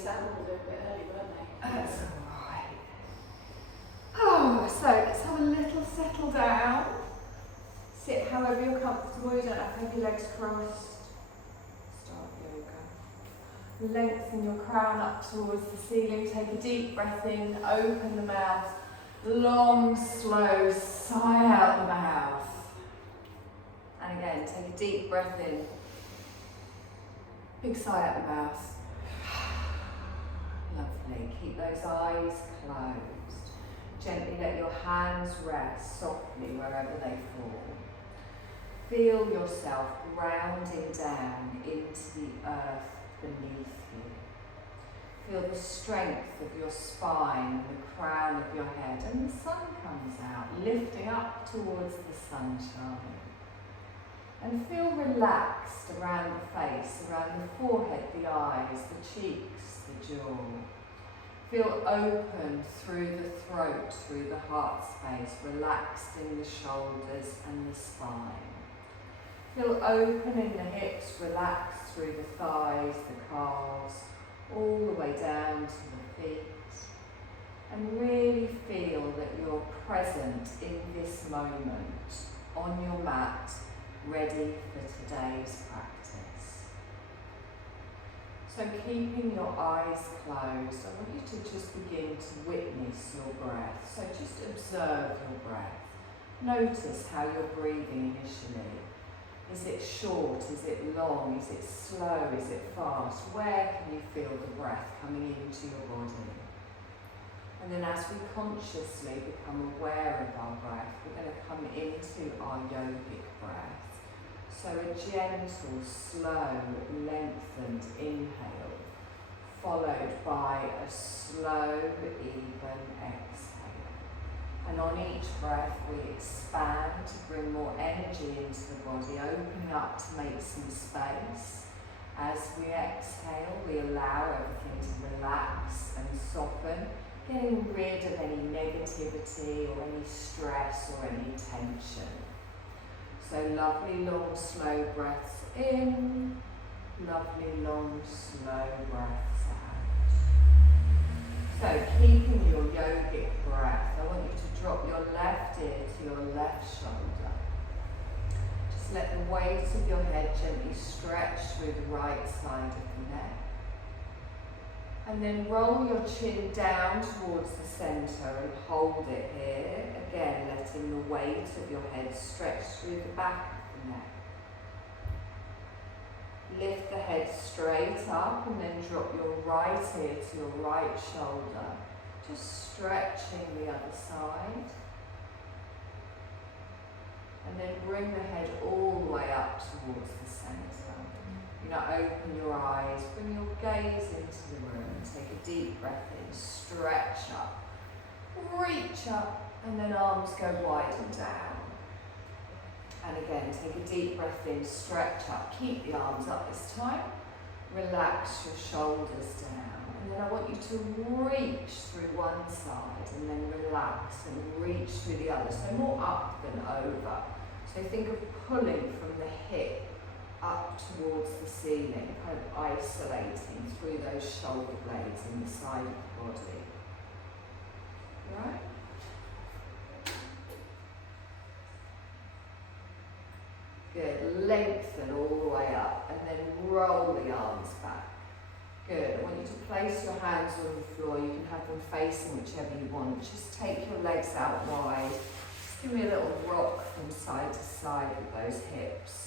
sounded a little bit early, weren't they? That's alright. Oh, so let's have a little settle down. Sit however you're comfortable. You don't have to have your legs crossed. Start yoga. Lengthen your crown up towards the ceiling. Take a deep breath in. Open the mouth. Long, slow sigh out the mouth. And again, take a deep breath in. Big sigh out the mouth. Lovely. Keep those eyes closed. Gently let your hands rest softly wherever they fall. Feel yourself grounding down into the earth beneath you. Feel the strength of your spine and the crown of your head, and the sun comes out, lifting up towards the sunshine. And feel relaxed around the face, around the forehead, the eyes, the cheeks, the jaw. Feel open through the throat, through the heart space, relaxed in the shoulders and the spine. Feel open in the hips, relaxed through the thighs, the calves, all the way down to the feet. And really feel that you're present in this moment, on your mat, ready for today's practice. So keeping your eyes closed, I want you to just begin to witness your breath. So just observe your breath. Notice how you're breathing initially. Is it short? Is it long? Is it slow? Is it fast? Where can you feel the breath coming into your body? And then as we consciously become aware of our breath, we're going to come into our yogic breath. So a gentle, slow, lengthened inhale, followed by a slow, even exhale. And on each breath we expand to bring more energy into the body, opening up to make some space. As we exhale, we allow everything to relax and soften, getting rid of any negativity or any stress or any tension. So lovely, long, slow breaths in, lovely, long, slow breaths out. So keeping your yogic breath, I want you to drop your left ear to your left shoulder. Just let the weight of your head gently stretch through the right side of the neck. And then roll your chin down towards the centre and hold it here. Again, letting the weight of your head stretch through the back of the neck. Lift the head straight up and then drop your right ear to your right shoulder. Just stretching the other side. And then bring the head all the way up towards the centre. You now open your eyes, bring your gaze into the room, take a deep breath in, stretch up, reach up, and then arms go wide and down. And again, take a deep breath in, stretch up, keep the arms up this time, relax your shoulders down. And then I want you to reach through one side and then relax and reach through the other, so more up than over. So think of pulling from the hip up towards the ceiling, kind of isolating through those shoulder blades in the side of the body. Right? Good. Lengthen all the way up and then roll the arms back. Good. I want you to place your hands on the floor. You can have them facing whichever you want. Just take your legs out wide. Just give me a little rock from side to side with those hips.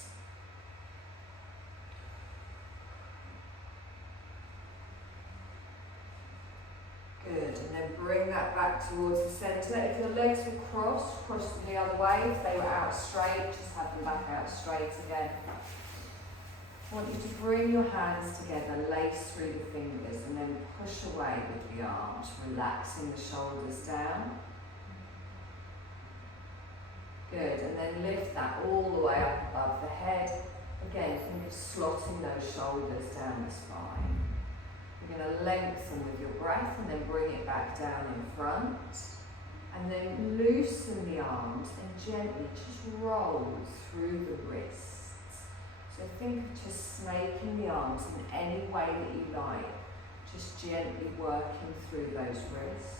Good, and then bring that back towards the centre. If your legs were crossed, cross them the other way. If they were out straight, just have them back out straight again. I want you to bring your hands together, lace through the fingers, and then push away with the arms, relaxing the shoulders down. Good, and then lift that all the way up above the head. Again, think of slotting those shoulders down the spine. You're going to lengthen with your breath and then bring it back down in front. And then loosen the arms and gently just roll through the wrists. So think of just snaking the arms in any way that you like. Just gently working through those wrists.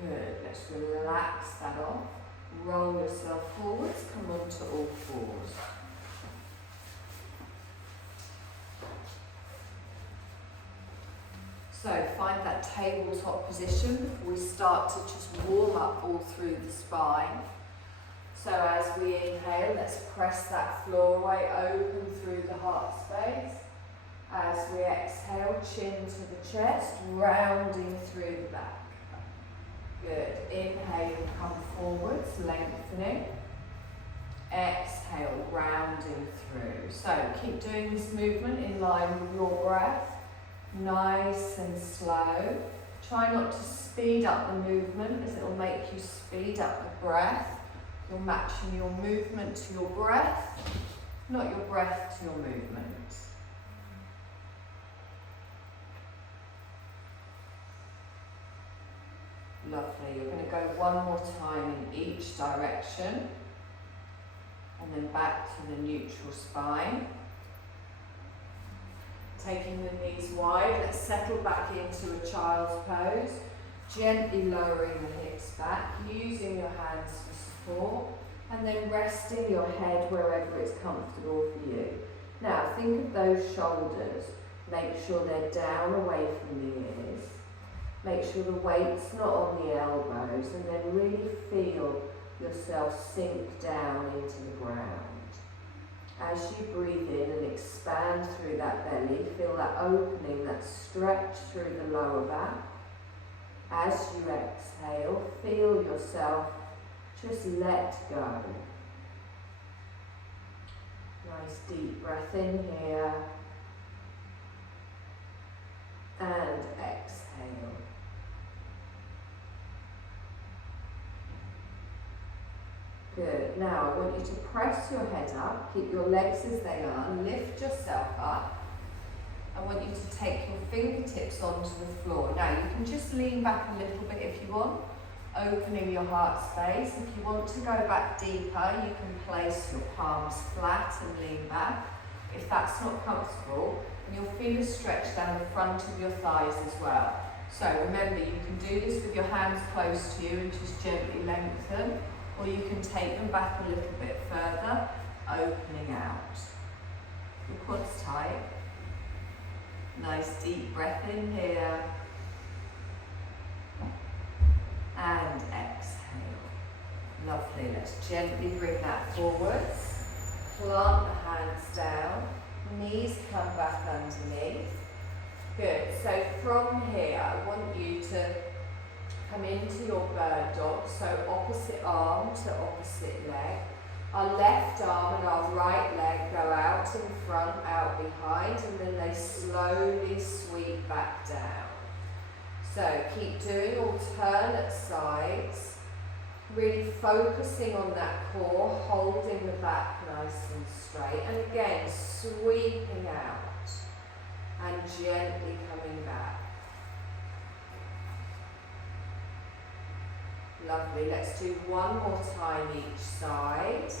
Good, let's relax that off. Roll yourself forwards, come onto all fours. So find that tabletop position before we start to just warm up all through the spine. So as we inhale, let's press that floor away, open through the heart space. As we exhale, chin to the chest, rounding through the back. Good. Inhale, come forwards, lengthening. Exhale, rounding through. So keep doing this movement in line with your breath. Nice and slow. Try not to speed up the movement as it will make you speed up the breath. You're matching your movement to your breath, not your breath to your movement. Lovely. You're going to go one more time in each direction and then back to the neutral spine. Taking the knees wide, let's settle back into a child's pose. Gently lowering the hips back, using your hands for support, and then resting your head wherever it's comfortable for you. Now, think of those shoulders. Make sure they're down away from the ears. Make sure the weight's not on the elbows, and then really feel yourself sink down into the ground. As you breathe in and expand through that belly, feel that opening, that stretch through the lower back. As you exhale, feel yourself just let go. Nice deep breath in here. And exhale. Good. Now I want you to press your head up, keep your legs as they are, lift yourself up. I want you to take your fingertips onto the floor. Now you can just lean back a little bit if you want, opening your heart space. If you want to go back deeper, you can place your palms flat and lean back. If that's not comfortable, and you'll feel a stretch down the front of your thighs as well. So remember, you can do this with your hands close to you and just gently lengthen, or you can take them back a little bit further, opening out. Your quads tight. Nice deep breath in here. And exhale. Lovely. Let's gently bring that forwards. Plant the hands down. Knees come back underneath. Good. So from here, I want you to come into your bird dog. So opposite arm to opposite leg. Our left arm and our right leg go out in front, out behind, and then they slowly sweep back down. So keep doing alternate sides, really focusing on that core, holding the back nice and straight, and again sweeping out and gently coming back. Lovely, let's do one more time each side.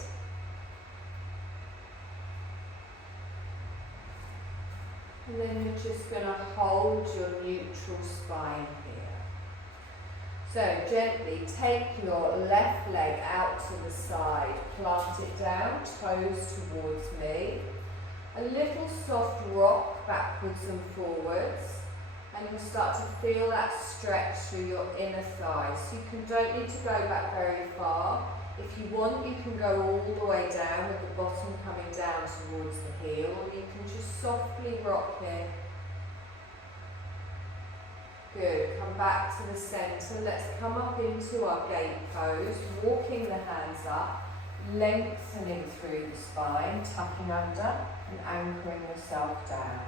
And then you're just going to hold your neutral spine here. So gently take your left leg out to the side, plant it down, toes towards me. A little soft rock backwards and forwards. And you'll start to feel that stretch through your inner thighs. So you don't need to go back very far. If you want, you can go all the way down with the bottom coming down towards the heel, or you can just softly rock here. Good. Come back to the centre. Let's come up into our gate pose, walking the hands up, lengthening through the spine, tucking under and anchoring yourself down.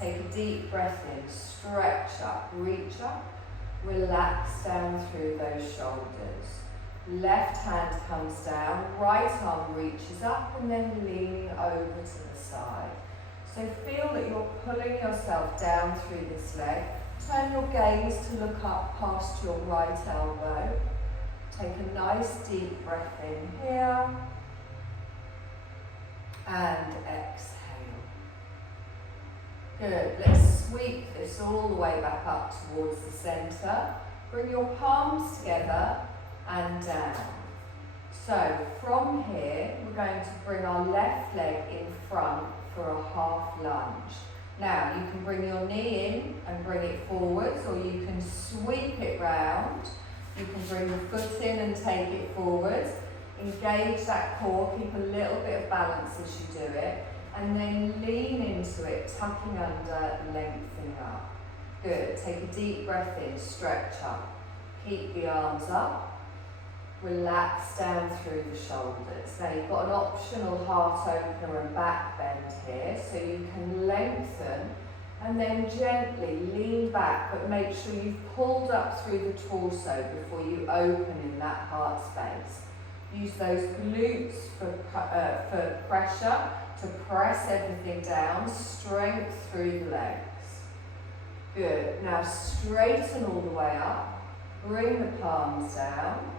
Take a deep breath in, stretch up, reach up, relax down through those shoulders. Left hand comes down, right arm reaches up and then leaning over to the side. So feel that you're pulling yourself down through this leg. Turn your gaze to look up past your right elbow. Take a nice deep breath in here. and exhale. Good. Let's sweep this all the way back up towards the centre. Bring your palms together and down. So from here, we're going to bring our left leg in front for a half lunge. Now you can bring your knee in and bring it forwards, or you can sweep it round. You can bring the foot in and take it forwards. Engage that core, keep a little bit of balance as you do it, and then lean into it, tucking under, lengthening up. Good. Take a deep breath in, stretch up. Keep the arms up. Relax down through the shoulders. Now you've got an optional heart opener and back bend here, so you can lengthen and then gently lean back, but make sure you've pulled up through the torso before you open in that heart space. Use those glutes for pressure to press everything down, strength through the legs. Good. Now straighten all the way up, bring the palms down.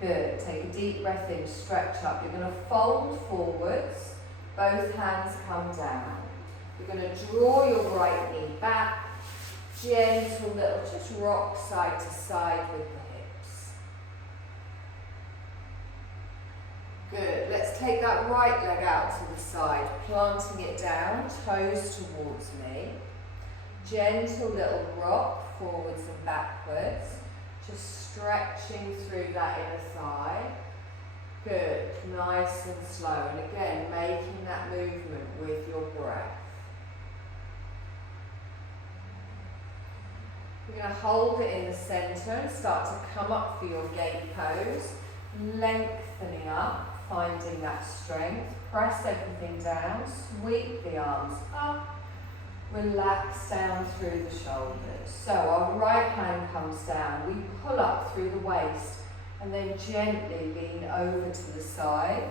Good. Take a deep breath in, stretch up. You're going to fold forwards, both hands come down. You're going to draw your right knee back, gentle little, just rock side to side with the hips. Good. Let's take that right leg out to the side, planting it down, toes towards me. Gentle little rock forwards and backwards. Just stretching through that inner thigh. Good, nice and slow. And again, making that movement with your breath. You're going to hold it in the centre and start to come up for your gate pose. Lengthening up, finding that strength. Press everything down, sweep the arms up. Relax down through the shoulders. So our right hand comes down, we pull up through the waist and then gently lean over to the side,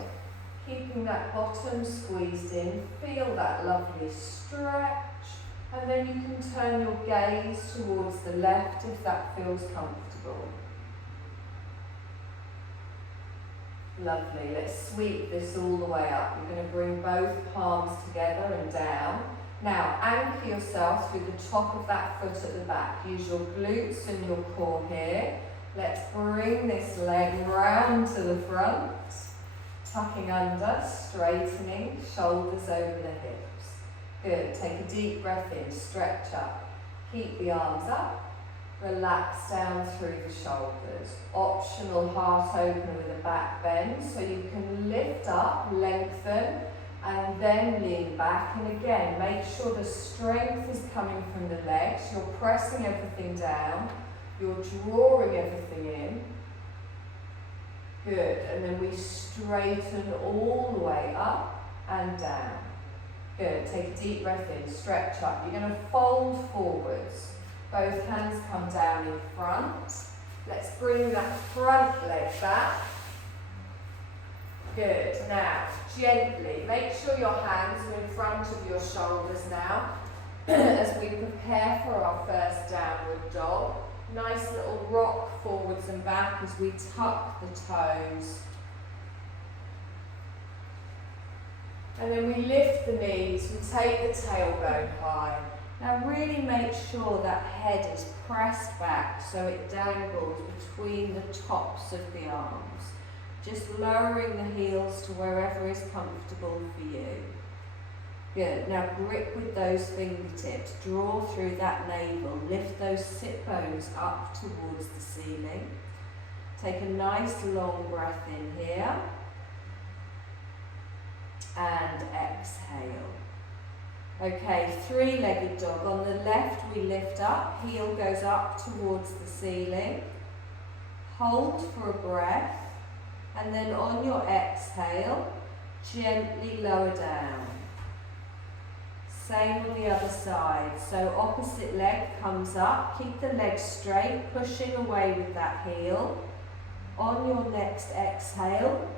keeping that bottom squeezed in. Feel that lovely stretch, and then you can turn your gaze towards the left if that feels comfortable. Lovely. Let's sweep this all the way up. You're going to bring both palms together and down. Now, anchor yourself through the top of that foot at the back. Use your glutes and your core here. Let's bring this leg round to the front, tucking under, straightening, shoulders over the hips. Good. Take a deep breath in, stretch up. Keep the arms up. Relax down through the shoulders. Optional heart opener with a back bend, so you can lift up, lengthen, and then lean back. And again, make sure the strength is coming from the legs. You're pressing everything down. You're drawing everything in. Good. And then we straighten all the way up and down. Good. Take a deep breath in, stretch up. You're going to fold forwards. Both hands come down in front. Let's bring that front leg back. Good. Now, gently, make sure your hands are in front of your shoulders now as we prepare for our first downward dog. Nice little rock forwards and back as we tuck the toes. And then we lift the knees, we take the tailbone high. Now really make sure that head is pressed back so it dangles between the tops of the arms. Just lowering the heels to wherever is comfortable for you. Good. Now grip with those fingertips. Draw through that navel. Lift those sit bones up towards the ceiling. Take a nice long breath in here. And exhale. Okay, three-legged dog. On the left we lift up. Heel goes up towards the ceiling. Hold for a breath. And then on your exhale, gently lower down. Same on the other side. So opposite leg comes up. Keep the leg straight, pushing away with that heel. On your next exhale,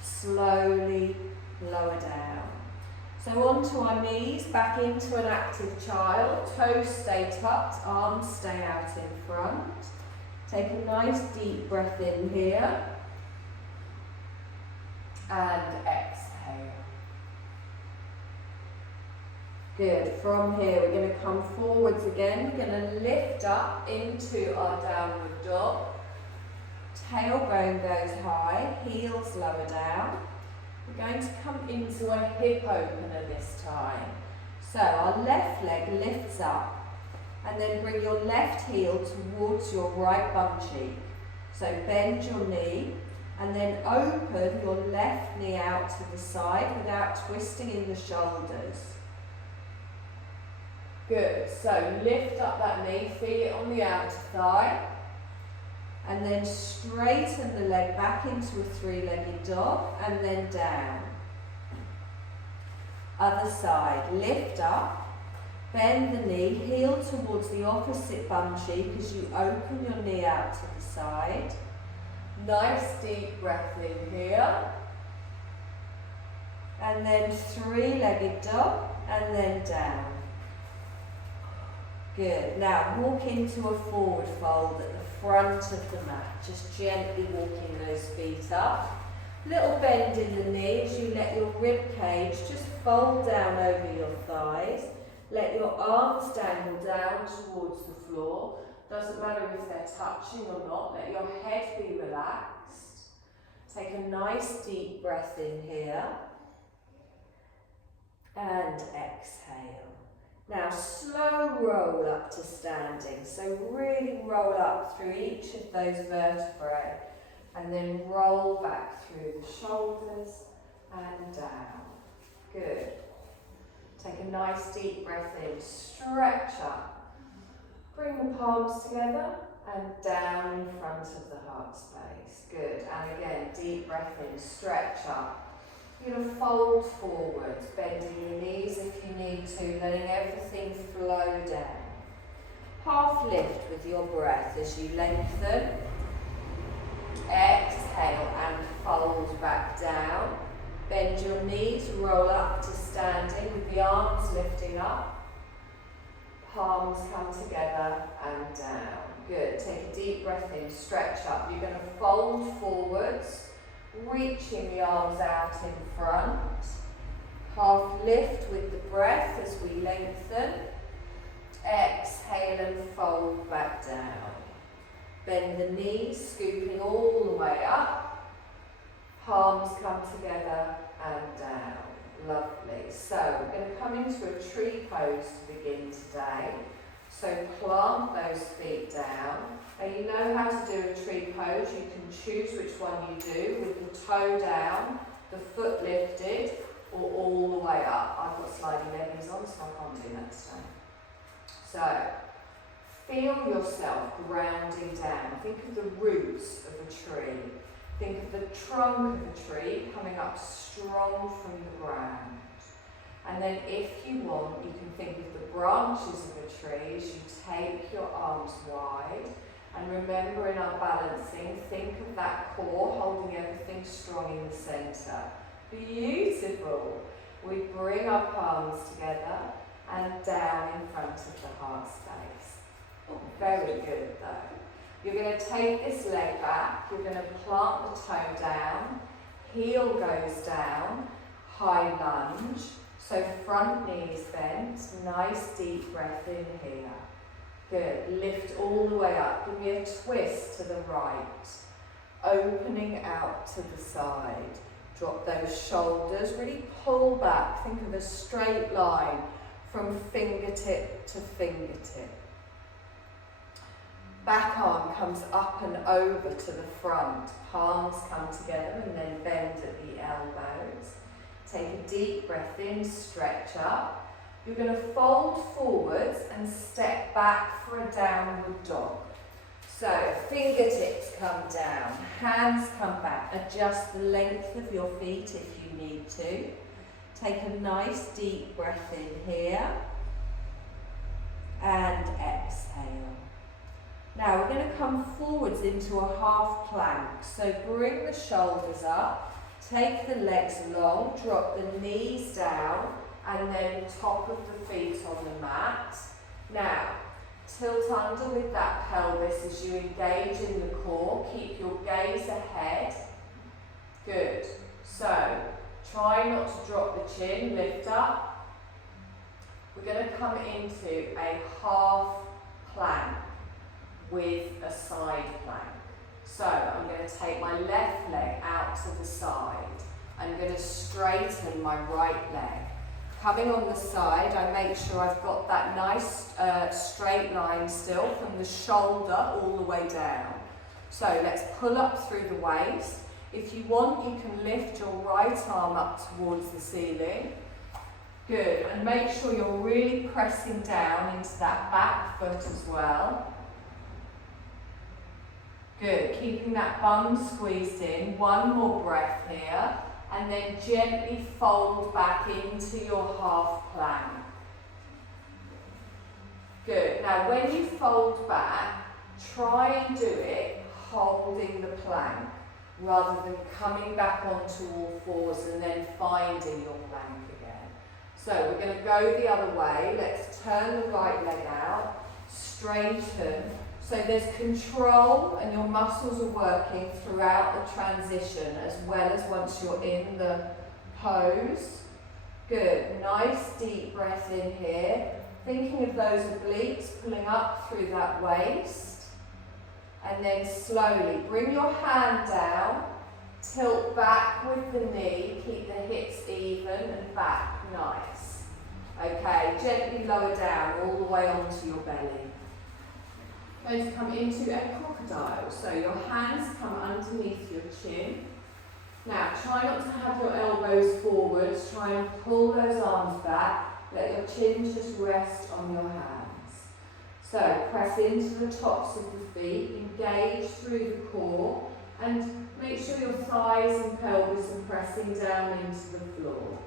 slowly lower down. So onto our knees, back into an active child. Toes stay tucked, arms stay out in front. Take a nice deep breath in here. and exhale. Good. From here, we're going to come forwards again. We're going to lift up into our downward dog. Tailbone goes high, heels lower down. We're going to come into a hip opener this time. So our left leg lifts up, and then bring your left heel towards your right bum cheek. So bend your knee, and then open your left knee out to the side without twisting in the shoulders. Good, so lift up that knee, feel it on the outer thigh, and then straighten the leg back into a three-legged dog, and then down. Other side, lift up, bend the knee, heel towards the opposite bum cheek as you open your knee out to the side. Nice deep breath in here. And then three-legged dog, and then down. Good. Now walk into a forward fold at the front of the mat. Just gently walking those feet up. Little bend in the knee as you let your rib cage just fold down over your thighs. Let your arms dangle down towards the floor. Doesn't matter if they're touching or not. Let your head be relaxed. Take a nice deep breath in here. And exhale. Now slow roll up to standing. So really roll up through each of those vertebrae and then roll back through the shoulders and down. Good. Take a nice deep breath in. Stretch up. Bring the palms together and down in front of the heart space. Good. And again, deep breath in. Stretch up. You're going to fold forwards, bending your knees if you need to, letting everything flow down. Half lift with your breath as you lengthen. Exhale and fold back down. Bend your knees, roll up to standing with the arms lifting up. Palms come together and down. Good. Take a deep breath in, stretch up. You're going to fold forwards, reaching the arms out in front. Half lift with the breath as we lengthen. Exhale and fold back down. Bend the knees, scooping all the way up. Palms come together and down. Lovely. So we're going to come into a tree pose to begin today. So plant those feet down. Now you know how to do a tree pose. You can choose which one you do, with the toe down, the foot lifted, or all the way up. I've got sliding leggings on, so I can't do that today. So feel yourself grounding down. Think of the roots of a tree. Think of the trunk of a tree coming up strong from the ground. And then if you want, you can think of the branches of a tree as you take your arms wide. And remember, in our balancing, think of that core holding everything strong in the centre. Beautiful. We bring our palms together and down in front of the heart space. Oh, very good though. You're going to take this leg back. You're going to plant the toe down. Heel goes down. High lunge. So front knee is bent. Nice deep breath in here. Good. Lift all the way up. Give me a twist to the right. Opening out to the side. Drop those shoulders. Really pull back. Think of a straight line from fingertip to fingertip. Back arm comes up and over to the front. Palms come together and then bend at the elbows. Take a deep breath in. Stretch up. You're going to fold forwards and step back for a downward dog. So fingertips come down, hands come back. Adjust the length of your feet if you need to. Take a nice deep breath in here and exhale. Now we're going to come forwards into a half plank. So bring the shoulders up, take the legs long, drop the knees down, and then top of the feet on the mat. Now, tilt under with that pelvis as you engage in the core. Keep your gaze ahead. Good. So, try not to drop the chin, lift up. We're going to come into a half plank with a side plank. So, I'm going to take my left leg out to the side. I'm going to straighten my right leg. Coming on the side, I make sure I've got that nice straight line still from the shoulder all the way down. So let's pull up through the waist. If you want, you can lift your right arm up towards the ceiling. Good, and make sure you're really pressing down into that back foot as well. Good, keeping that bum squeezed in. One more breath here. And then gently fold back into your half plank. Good. Now when you fold back, try and do it holding the plank rather than coming back onto all fours and then finding your plank again. So we're going to go the other way. Let's turn the right leg out, straighten. So there's control and your muscles are working throughout the transition as well as once you're in the pose. Good, nice deep breath in here. Thinking of those obliques pulling up through that waist. And then slowly bring your hand down, tilt back with the knee, keep the hips even and back, nice. Okay, gently lower down all the way onto your belly. Going to come into a crocodile. So your hands come underneath your chin. Now try not to have your elbows forwards. Try and pull those arms back. Let your chin just rest on your hands. So press into the tops of the feet. Engage through the core. And make sure your thighs and pelvis are pressing down into the floor.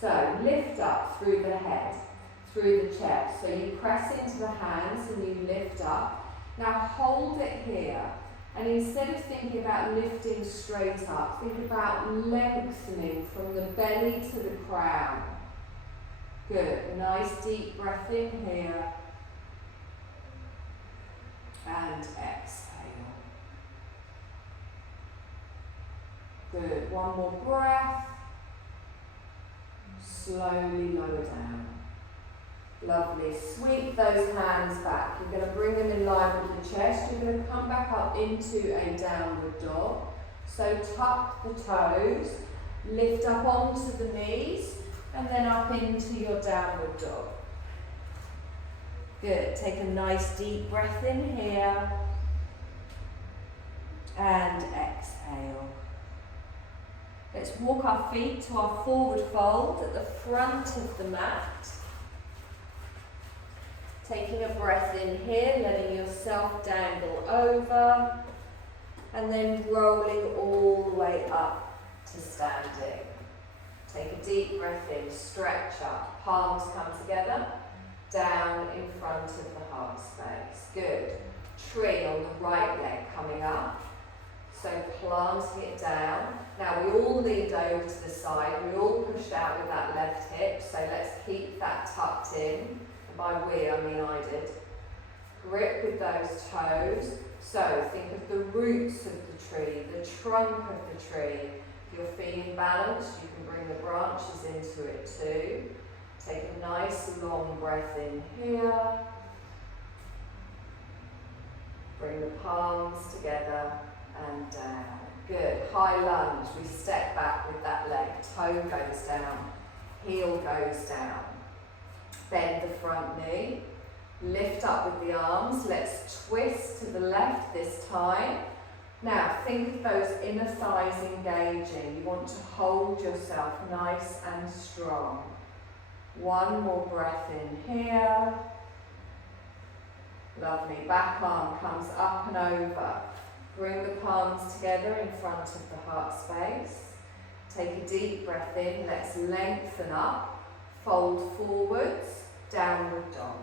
So lift up through the head, through the chest. So you press into the hands and you lift up. Now hold it here, and instead of thinking about lifting straight up, think about lengthening from the belly to the crown. Good, nice deep breath in here, and exhale. Good, one more breath, slowly lower down. Lovely. Sweep those hands back. You're going to bring them in line with the chest. You're going to come back up into a downward dog. So tuck the toes, lift up onto the knees, and then up into your downward dog. Good. Take a nice deep breath in here. And exhale. Let's walk our feet to our forward fold at the front of the mat. Taking a breath in here, letting yourself dangle over, and then rolling all the way up to standing. Take a deep breath in, stretch up, palms come together, down in front of the heart space. Good. Tree on the right leg coming up. So planting it down. Now we all leaned over to the side, we all pushed out with that left hip, so let's keep that tucked in. By we, I mean I did. Grip with those toes. So think of the roots of the tree, the trunk of the tree. If you're feeling balanced, you can bring the branches into it too. Take a nice long breath in here. Bring the palms together and down. Good. High lunge. We step back with that leg. Toe goes down. Heel goes down. Bend the front knee, lift up with the arms, let's twist to the left this time. Now think of those inner thighs engaging. You want to hold yourself nice and strong. One more breath in here. Lovely, back arm comes up and over. Bring the palms together in front of the heart space. Take a deep breath in, let's lengthen up. Fold forwards, downward dog.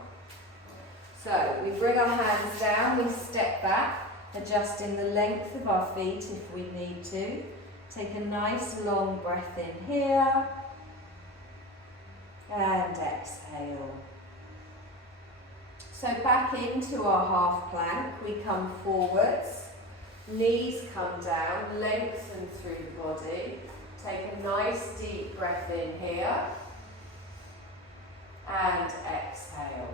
So we bring our hands down, we step back, adjusting the length of our feet if we need to. Take a nice long breath in here and exhale. So back into our half plank, we come forwards, knees come down, lengthen through the body. Take a nice deep breath in here. And exhale.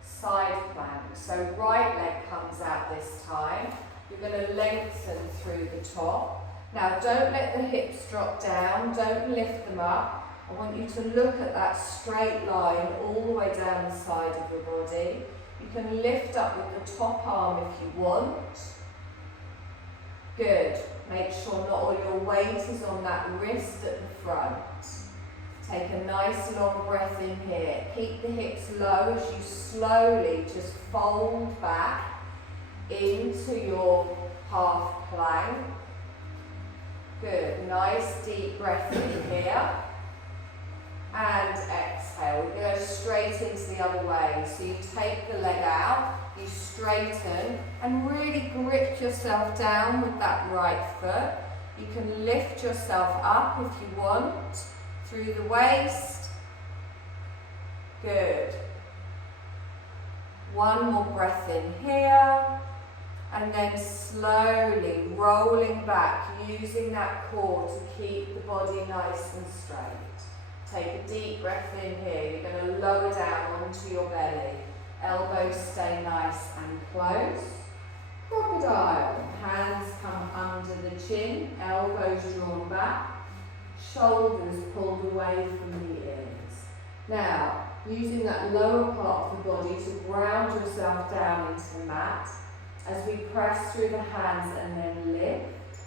Side plank. So right leg comes out this time. You're going to lengthen through the top. Now don't let the hips drop down. Don't lift them up. I want you to look at that straight line all the way down the side of your body. You can lift up with the top arm if you want. Good. Make sure not all your weight is on that wrist at the front. Take a nice long breath in here. Keep the hips low as you slowly just fold back into your half plank. Good. Nice deep breath in here. And exhale. We go straight into the other way. So you take the leg out, you straighten, and really grip yourself down with that right foot. You can lift yourself up if you want, through the waist. Good. One more breath in here. And then slowly rolling back, using that core to keep the body nice and straight. Take a deep breath in here. You're going to lower down onto your belly. Elbows stay nice and close. Crocodile. Hands come under the chin. Elbows drawn back. Shoulders pulled away from the ears. Now, using that lower part of the body to ground yourself down into the mat as we press through the hands and then lift.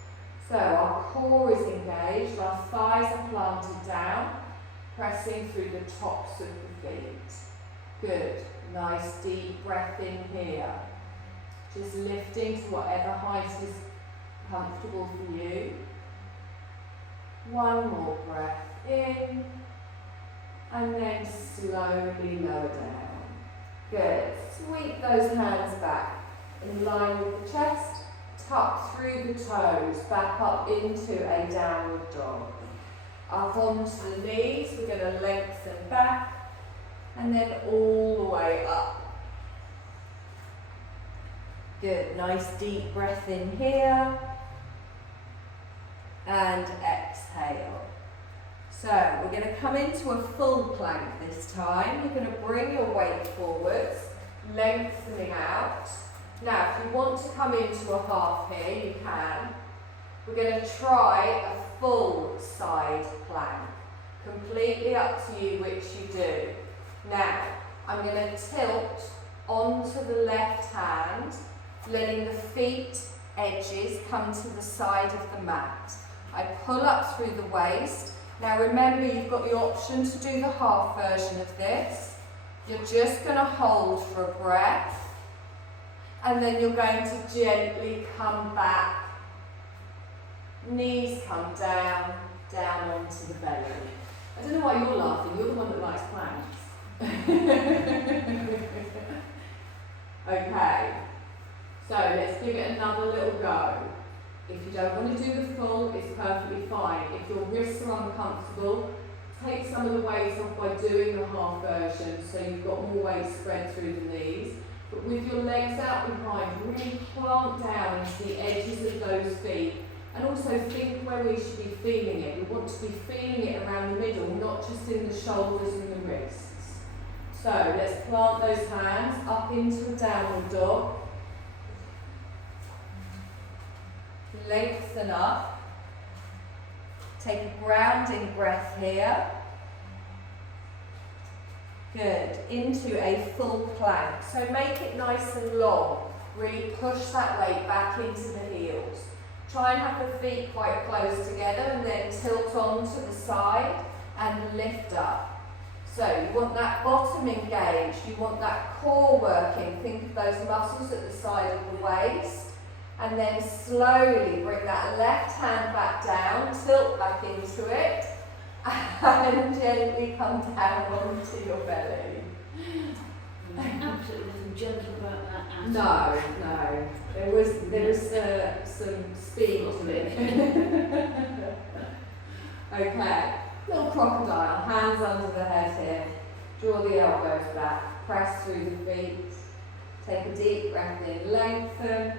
So our core is engaged. Our thighs are planted down. Pressing through the tops of the feet. Good. Nice deep breath in here. Just lifting to whatever height is comfortable for you. One more breath in. And then slowly lower down. Good. Sweep those hands back in line with the chest. Tuck through the toes back up into a downward dog. Up onto the knees, we're going to lengthen back and then all the way up. Good, nice deep breath in here and exhale. So we're going to come into a full plank this time. You're going to bring your weight forwards, lengthening out. Now if you want to come into a half here, you can. We're going to try a full side plank. Completely up to you which you do. Now, I'm going to tilt onto the left hand, letting the feet edges come to the side of the mat. I pull up through the waist. Now remember, you've got the option to do the half version of this. You're just going to hold for a breath, and then you're going to gently come back. Knees come down, down onto the belly. I don't know why you're laughing, you're the one that likes planks. Okay, so let's give it another little go. If you don't want to do the full, it's perfectly fine. If your wrists are uncomfortable, take some of the weight off by doing the half version so you've got more weight spread through the knees. But with your legs out behind, really plant down into the edges of those feet. And also think where we should be feeling it. We want to be feeling it around the middle, not just in the shoulders and the wrists. So let's plant those hands up into a downward dog. Lengthen up. Take a grounding breath here. Good. Into a full plank. So make it nice and long. Really push that weight back into the heels. Try and have the feet quite close together and then tilt on to the side and lift up. So you want that bottom engaged, you want that core working. Think of those muscles at the side of the waist. And then slowly bring that left hand back down, tilt back into it, and gently come down onto your belly. Absolutely nothing gentle about that at all. No. There was some speed to it. Okay, little crocodile, hands under the head here. Draw the elbows back, press through the feet. Take a deep breath in, lengthen.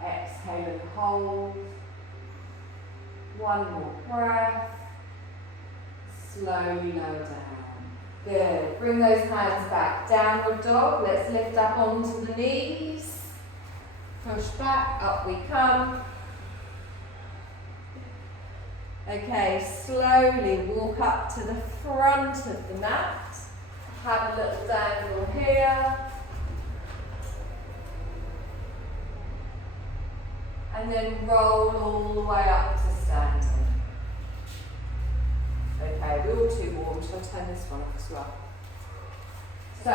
Exhale and hold. One more breath. Slowly lower down. Good. Bring those hands back. Downward dog. Let's lift up onto the knees. Push back. Up we come. Okay, slowly walk up to the front of the mat. Have a little dangle here. And then roll all the way up to standing. Okay, we're all too warm, so I'll turn this one off as well. So,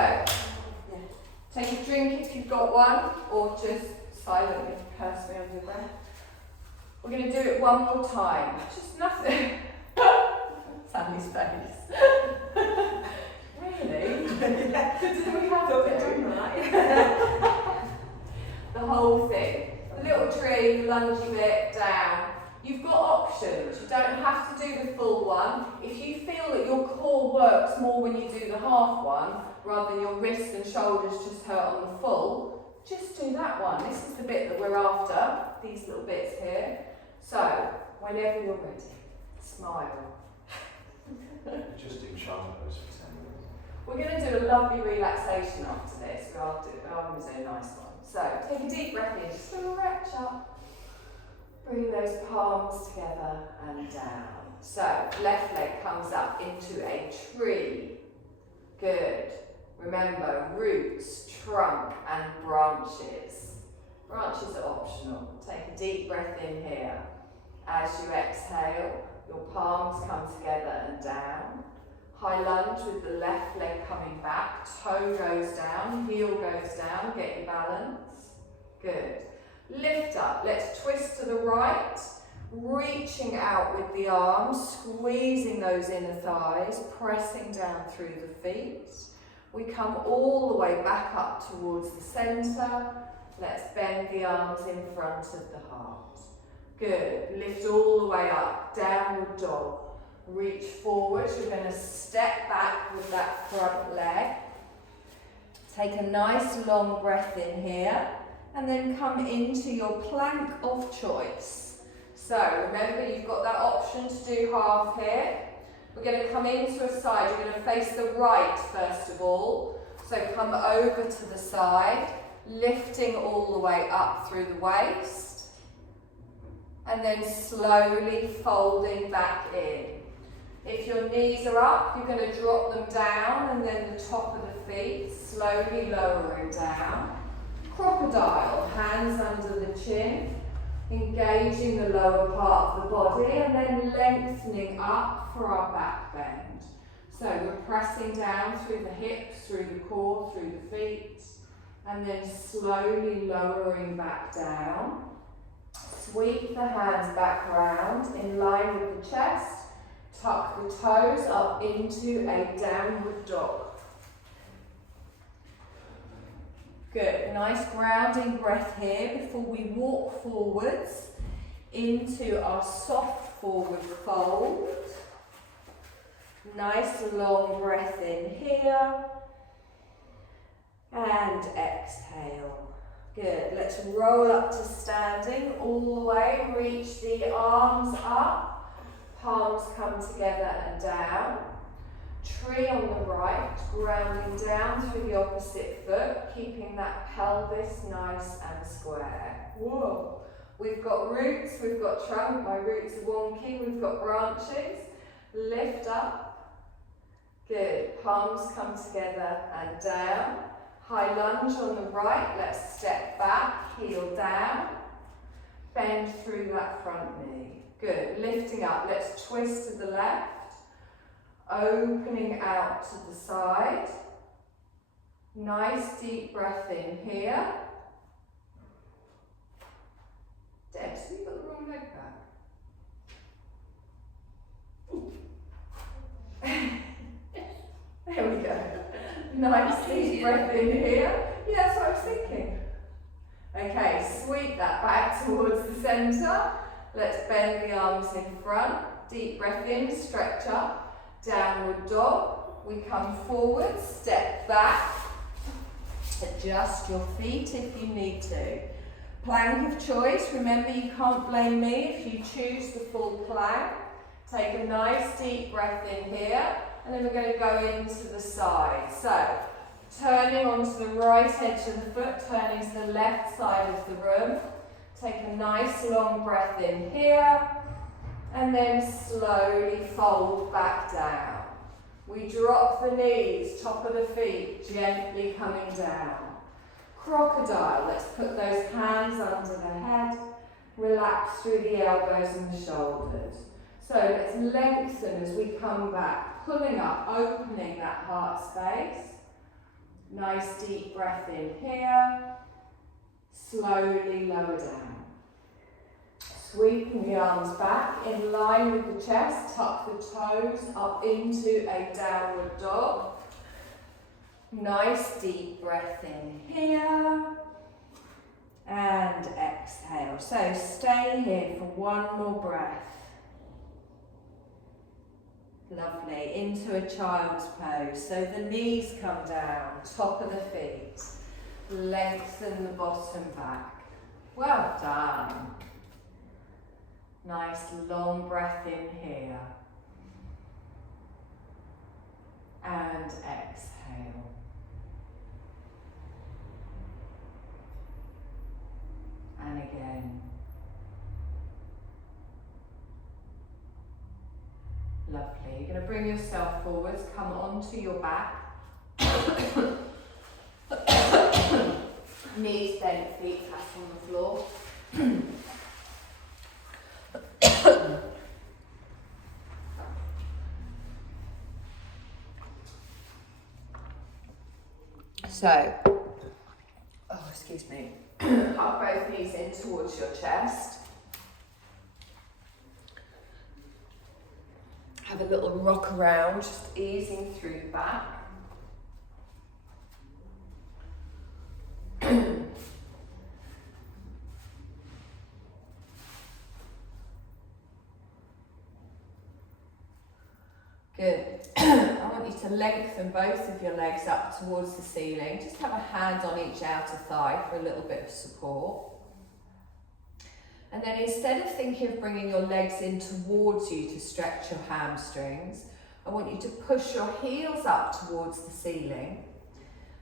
take a drink if you've got one, or just silently curse me under your breath. We're going to do it one more time. Just nothing. Sammy's face. Really? Do we have to? The whole thing. The little tree, lungy bit, down. You've got options. You don't have to do the full one. If you feel that your core works more when you do the half one, rather than your wrists and shoulders just hurt on the full, just do that one. This is the bit that we're after, these little bits here. So, whenever you're ready, smile. Just do shoulder pose for 10 minutes. We're going to do a lovely relaxation after this. I'm going to do a nice one. So, take a deep breath in, just stretch up. Bring those palms together and down. So, left leg comes up into a tree. Good. Remember, roots, trunk and branches. Branches are optional. Take a deep breath in here. As you exhale, your palms come together and down. High lunge with the left leg coming back. Toe goes down, heel goes down. Get your balance. Good. Lift up. Let's twist to the right. Reaching out with the arms, squeezing those inner thighs, pressing down through the feet. We come all the way back up towards the centre. Let's bend the arms in front of the heart. Good. Lift all the way up. Downward dog. Reach forward. You're going to step back with that front leg. Take a nice long breath in here. And then come into your plank of choice. So remember, you've got that option to do half here. We're going to come into a side. You're going to face the right first of all. So come over to the side. Lifting all the way up through the waist, and then slowly folding back in. If your knees are up, you're going to drop them down, and then the top of the feet, slowly lowering down. Crocodile, hands under the chin, engaging the lower part of the body, and then lengthening up for our back bend. So we're pressing down through the hips, through the core, through the feet. And then slowly lowering back down. Sweep the hands back round in line with the chest. Tuck the toes up into a downward dog. Good. Nice grounding breath here before we walk forwards into our soft forward fold. Nice long breath in here. And exhale. Good. Let's roll up to standing all the way. Reach the arms up. Palms come together and down. Tree on the right. Grounding down through the opposite foot. Keeping that pelvis nice and square. Whoa. We've got roots. We've got trunk. My roots are wonky. We've got branches. Lift up. Good. Palms come together and down. High lunge on the right, let's step back, heel down, bend through that front knee. Good, lifting up, let's twist to the left, opening out to the side. Nice deep breath in here. Deb, so you've got the wrong leg back. There we go. Nice deep breath in here. Yeah, that's what I was thinking. Okay, sweep that back towards the centre. Let's bend the arms in front. Deep breath in, stretch up. Downward dog. We come forward, step back. Adjust your feet if you need to. Plank of choice. Remember, you can't blame me if you choose the full plank. Take a nice deep breath in here, and then we're going to go into the side. So, turning onto the right edge of the foot, turning to the left side of the room. Take a nice long breath in here, and then slowly fold back down. We drop the knees, top of the feet, gently coming down. Crocodile, let's put those hands under the head, relax through the elbows and the shoulders. So let's lengthen as we come back, pulling up, opening that heart space. Nice deep breath in here, slowly lower down. Sweeping the arms back in line with the chest, tuck the toes up into a downward dog. Nice deep breath in here and exhale. So stay here for one more breath. Lovely, into a child's pose. So the knees come down, top of the feet. Lengthen the bottom back. Well done. Nice long breath in here. And exhale. And again. Lovely. You're going to bring yourself forwards, come onto your back. Knees bent, feet flat on the floor. So, excuse me. Hug both knees in towards your chest. Have a little rock around, just easing through the back. Good. I want you to lengthen both of your legs up towards the ceiling. Just have a hand on each outer thigh for a little bit of support. And then instead of thinking of bringing your legs in towards you to stretch your hamstrings, I want you to push your heels up towards the ceiling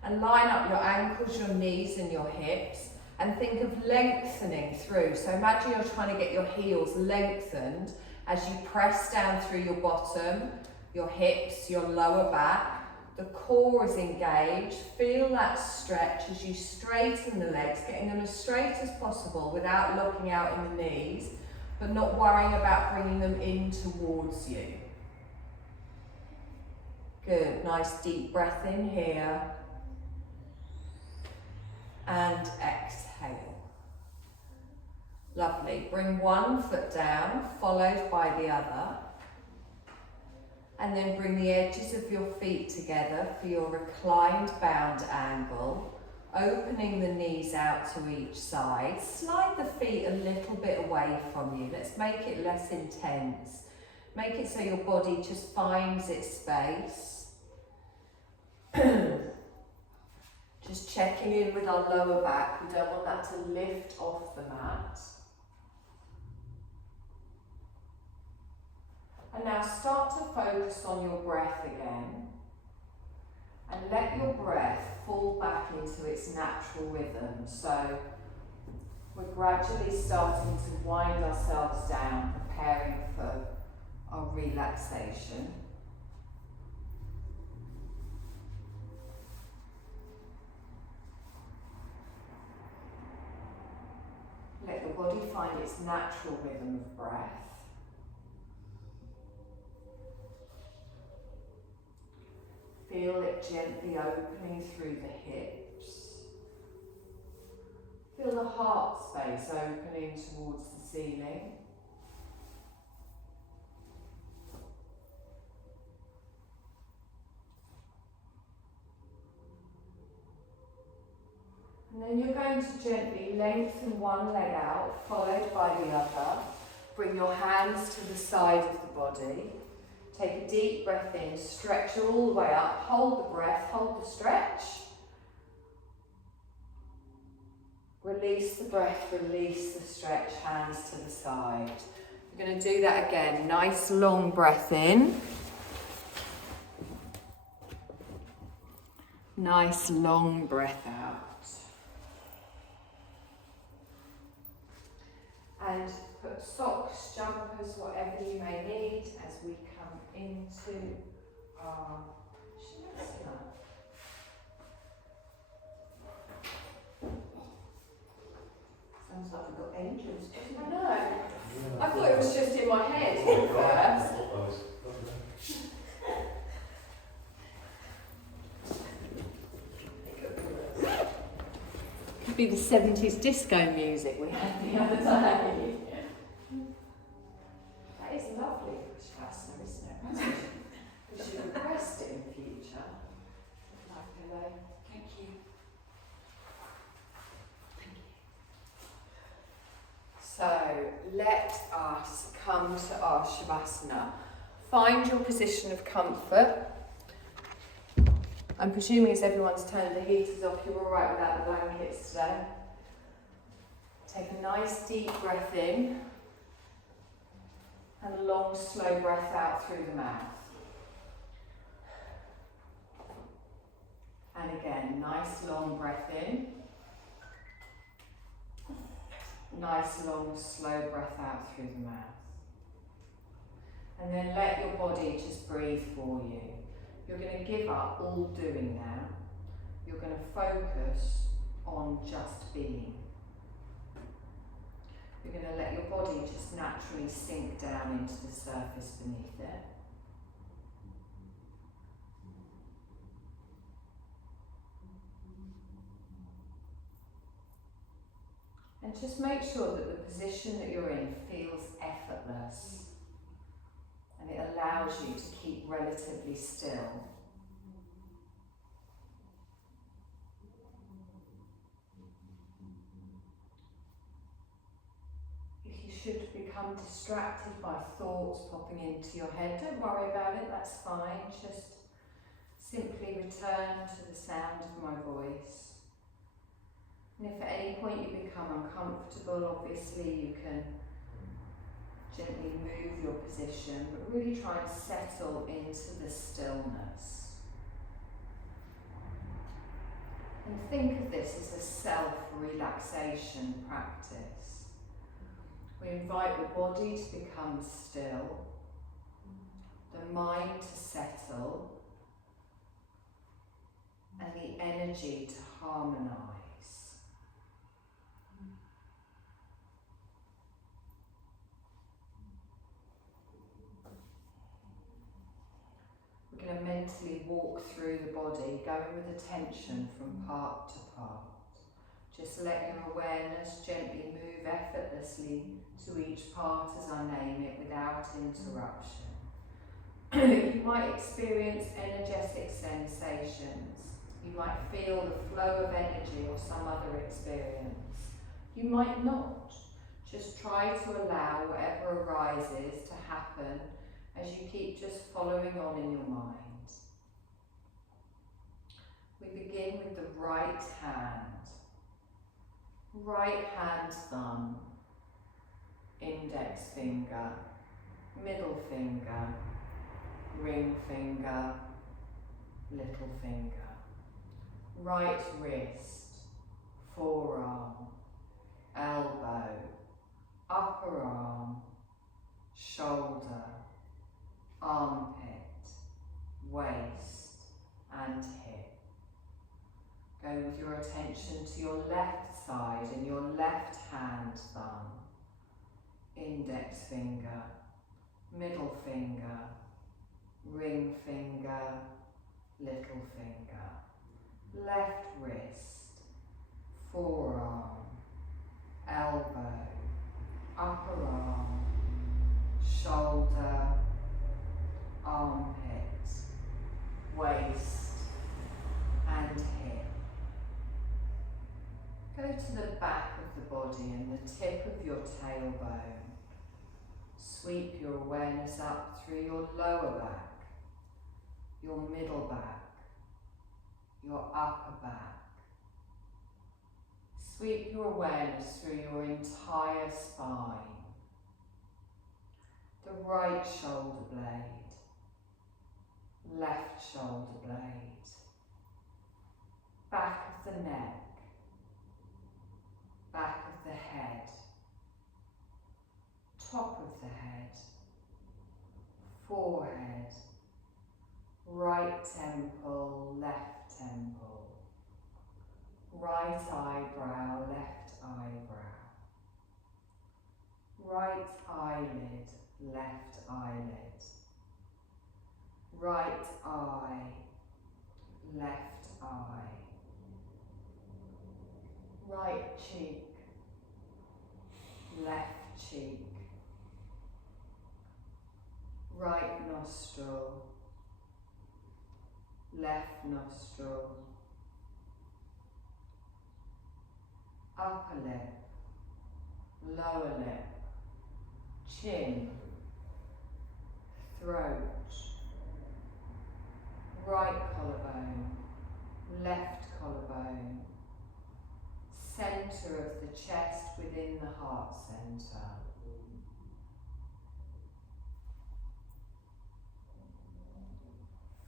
and line up your ankles, your knees and your hips, and think of lengthening through. So imagine you're trying to get your heels lengthened as you press down through your bottom, your hips, your lower back. The core is engaged. Feel that stretch as you straighten the legs, getting them as straight as possible without looking out in the knees, but not worrying about bringing them in towards you. Good, nice deep breath in here. And exhale. Lovely. Bring one foot down, followed by the other. And then bring the edges of your feet together for your reclined bound angle, opening the knees out to each side. Slide the feet a little bit away from you. Let's make it less intense. Make it so your body just finds its space. Just checking in with our lower back. We don't want that to lift off the mat. And now start to focus on your breath again. And let your breath fall back into its natural rhythm. So we're gradually starting to wind ourselves down, preparing for our relaxation. Let your body find its natural rhythm of breath. Feel it gently opening through the hips. Feel the heart space opening towards the ceiling. And then you're going to gently lengthen one leg out, followed by the other. Bring your hands to the side of the body. Take a deep breath in, stretch all the way up, hold the breath, hold the stretch. Release the breath, release the stretch, hands to the side. We're going to do that again. Nice long breath in. Nice long breath out. And put socks, jumpers, whatever you may need as we come into our Shavasana. Sounds like we've got angels. I know. I thought it was just in my head at first. Could be the 70s disco music we had the other day. That is lovely for Shavasana, isn't it? We should request it in future. Like pillow. Thank you. So let us come to our Shavasana. Find your position of comfort. I'm presuming as everyone's turned the heaters off, you're all right without the blankets today. Take a nice deep breath in and a long slow breath out through the mouth. And again, nice long breath in. Nice long slow breath out through the mouth. And then let your body just breathe for you. You're going to give up all doing now. You're going to focus on just being. You're going to let your body just naturally sink down into the surface beneath it. And just make sure that the position that you're in feels effortless and it allows you to keep relatively still. If you should become distracted by thoughts popping into your head, don't worry about it, that's fine. Just simply return to the sound of my voice. And if at any point you become uncomfortable, obviously you can gently move your position, but really try and settle into the stillness. And think of this as a self-relaxation practice. We invite the body to become still, the mind to settle, and the energy to harmonise. We're going to mentally walk through the body, going with attention from part to part. Just let your awareness gently move effortlessly to each part as I name it without interruption. You might experience energetic sensations. You might feel the flow of energy or some other experience. You might not. Just try to allow whatever arises to happen as you keep just following on in your mind. We begin with the right hand. Right hand thumb, index finger, middle finger, ring finger, little finger. Right wrist, forearm, elbow, upper arm, shoulder, armpit, waist and hip. Go with your attention to your left side and your left hand thumb, index finger, middle finger, ring finger, little finger, left wrist, forearm, elbow, upper arm, shoulder, armpit, waist and hip. Go to the back of the body and the tip of your tailbone. Sweep your awareness up through your lower back, your middle back, your upper back. Sweep your awareness through your entire spine. The right shoulder blade, left shoulder blade, back of the neck, back of the head, top of the head, forehead, right temple, left temple, right eyebrow, left eyebrow, right eyelid, left eyelid, right eye, left eye, right cheek, left cheek, right nostril, left nostril, upper lip, lower lip, chin, throat, right collarbone, left collarbone, centre of the chest within the heart centre.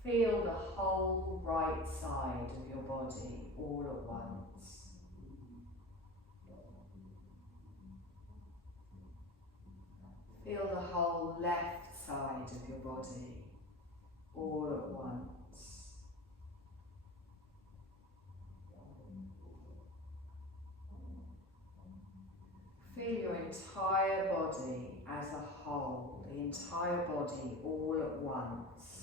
Feel the whole right side of your body all at once. Feel the whole left side of your body all at once. Feel your entire body as a whole, the entire body all at once.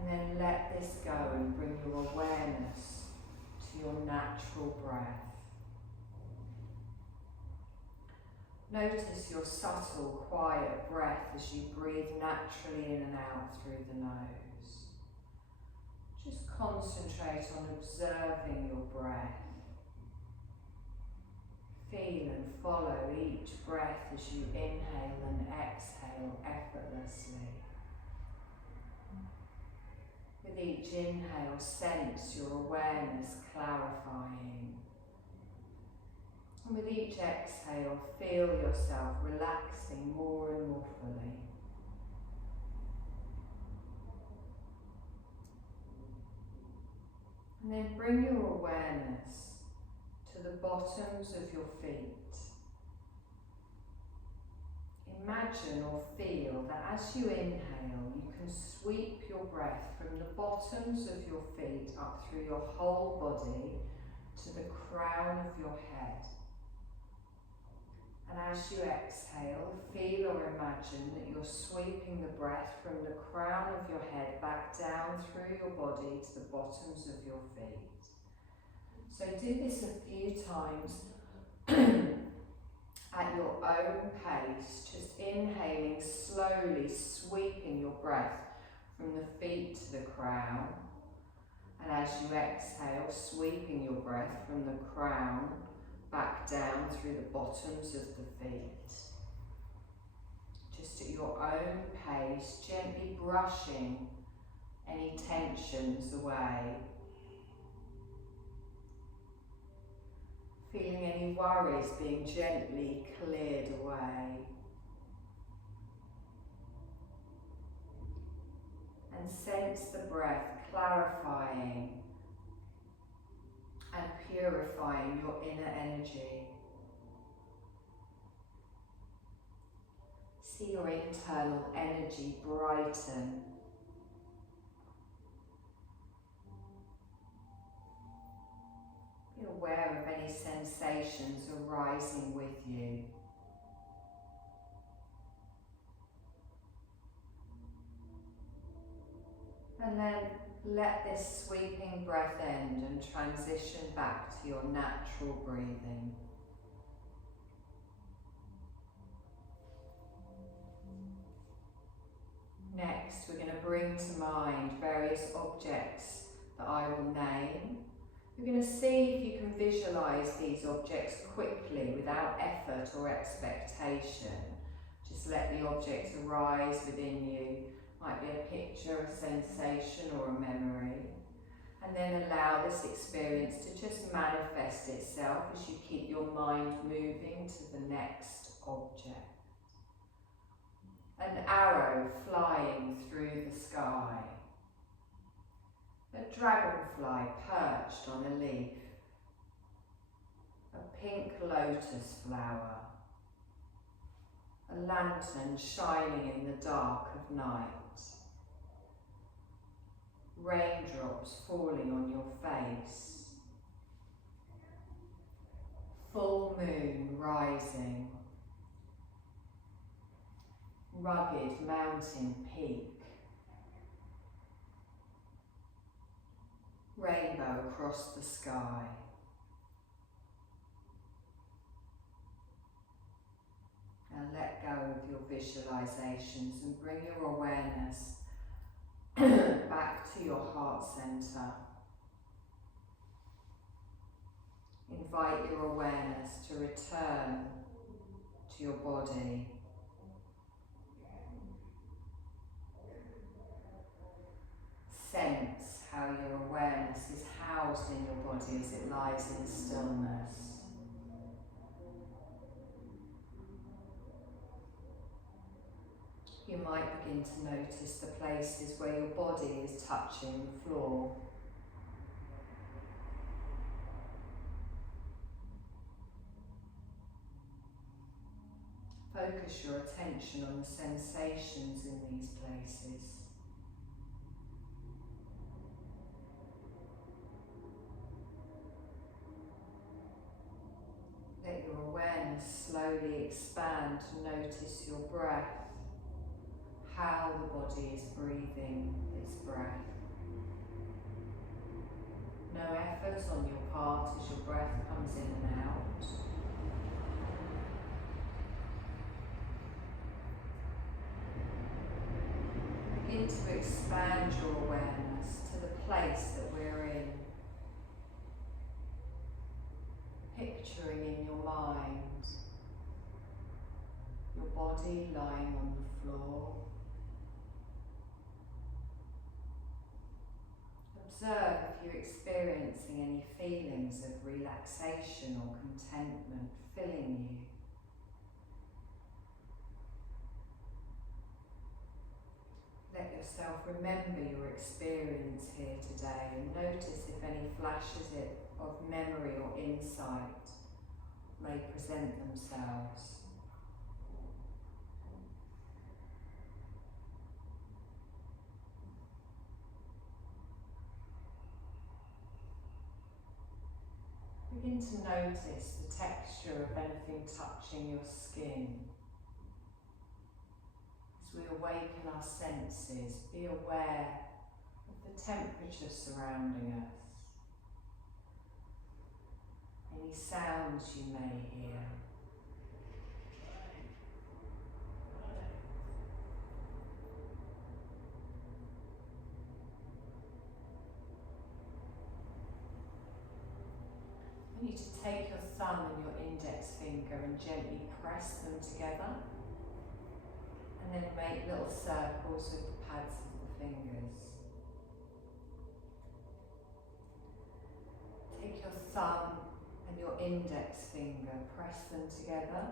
And then let this go and bring your awareness to your natural breath. Notice your subtle, quiet breath as you breathe naturally in and out through the nose. Just concentrate on observing your breath. Feel and follow each breath as you inhale and exhale effortlessly. With each inhale, sense your awareness clarifying. And with each exhale, feel yourself relaxing more and more fully. And then bring your awareness to the bottoms of your feet. Imagine or feel that as you inhale, you can sweep your breath from the bottoms of your feet up through your whole body to the crown of your head. And as you exhale, feel or imagine that you're sweeping the breath from the crown of your head back down through your body to the bottoms of your feet. So do this a few times at your own pace, just inhaling slowly, sweeping your breath from the feet to the crown. And as you exhale, sweeping your breath from the crown back down through the bottoms of the feet. Just at your own pace, gently brushing any tensions away. Feeling any worries being gently cleared away. And sense the breath clarifying and purifying your inner energy. See your internal energy brighten. Be aware of any sensations arising with you. And then let this sweeping breath end and transition back to your natural breathing. Next, we're going to bring to mind various objects that I will name. You're going to see if you can visualize these objects quickly without effort or expectation. Just let the objects arise within you Might be a picture, a sensation or a memory. And then allow this experience to just manifest itself as you keep your mind moving to the next object. An arrow flying through the sky. A dragonfly perched on a leaf. A pink lotus flower. A lantern shining in the dark of night. Raindrops falling on your face. Full moon rising. Rugged mountain peak. Rainbow across the sky. Now let go of your visualizations and bring your awareness back to your heart center. Invite your awareness to return to your body. Sense how your awareness is housed in your body as it lies in stillness. You might begin to notice the places where your body is touching the floor. Focus your attention on the sensations in these places. Let your awareness slowly expand to notice your breath. How the body is breathing its breath. No effort on your part as your breath comes in and out. Begin to expand your awareness to the place that we're in. Picturing in your mind your body lying on the floor. Observe if you're experiencing any feelings of relaxation or contentment filling you. Let yourself remember your experience here today and notice if any flashes of memory or insight may present themselves. Begin to notice the texture of anything touching your skin. As we awaken our senses, be aware of the temperature surrounding us. Any sounds you may hear. I want you to take your thumb and your index finger and gently press them together, and then make little circles with the pads of the fingers. Take your thumb and your index finger, press them together,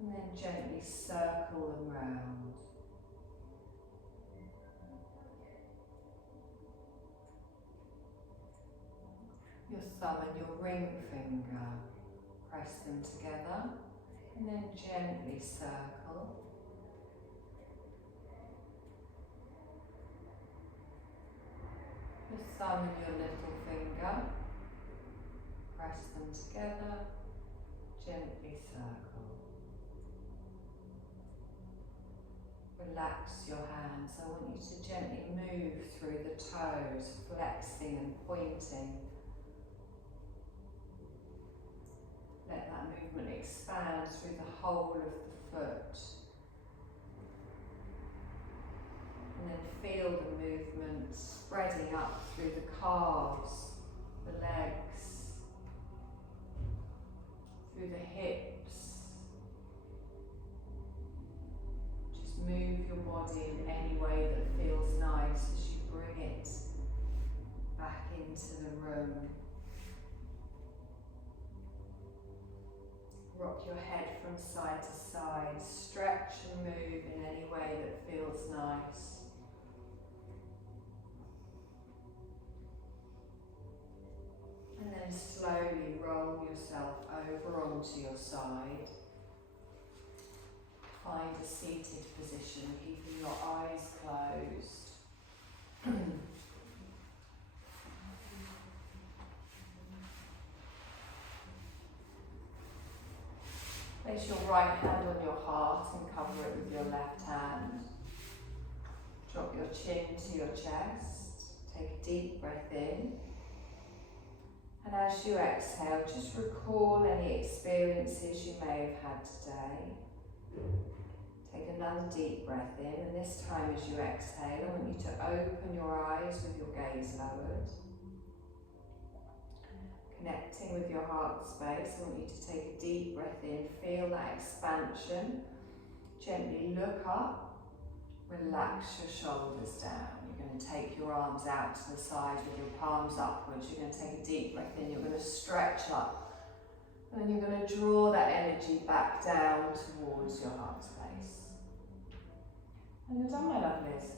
and then gently circle them round. Your thumb and your ring finger, press them together and then gently circle. Your thumb and your little finger, press them together, gently circle. Relax your hands. I want you to gently move through the toes, flexing and pointing. Let that movement expand through the whole of the foot. And then feel the movement spreading up through the calves, the legs, through the hips. Just move your body in any way that feels nice as you bring it back into the room. Rock your head from side to side, stretch and move in any way that feels nice. And then slowly roll yourself over onto your side. Find a seated position, keeping your eyes closed. Place your right hand on your heart and cover it with your left hand. Drop your chin to your chest. Take a deep breath in. And as you exhale, just recall any experiences you may have had today. Take another deep breath in, and this time as you exhale, I want you to open your eyes with your gaze lowered. Connecting with your heart space, I want you to take a deep breath in, feel that expansion. Gently look up, relax your shoulders down. You're going to take your arms out to the side with your palms upwards. You're going to take a deep breath in, you're going to stretch up. And then you're going to draw that energy back down towards your heart space. And you're done, my lovelies.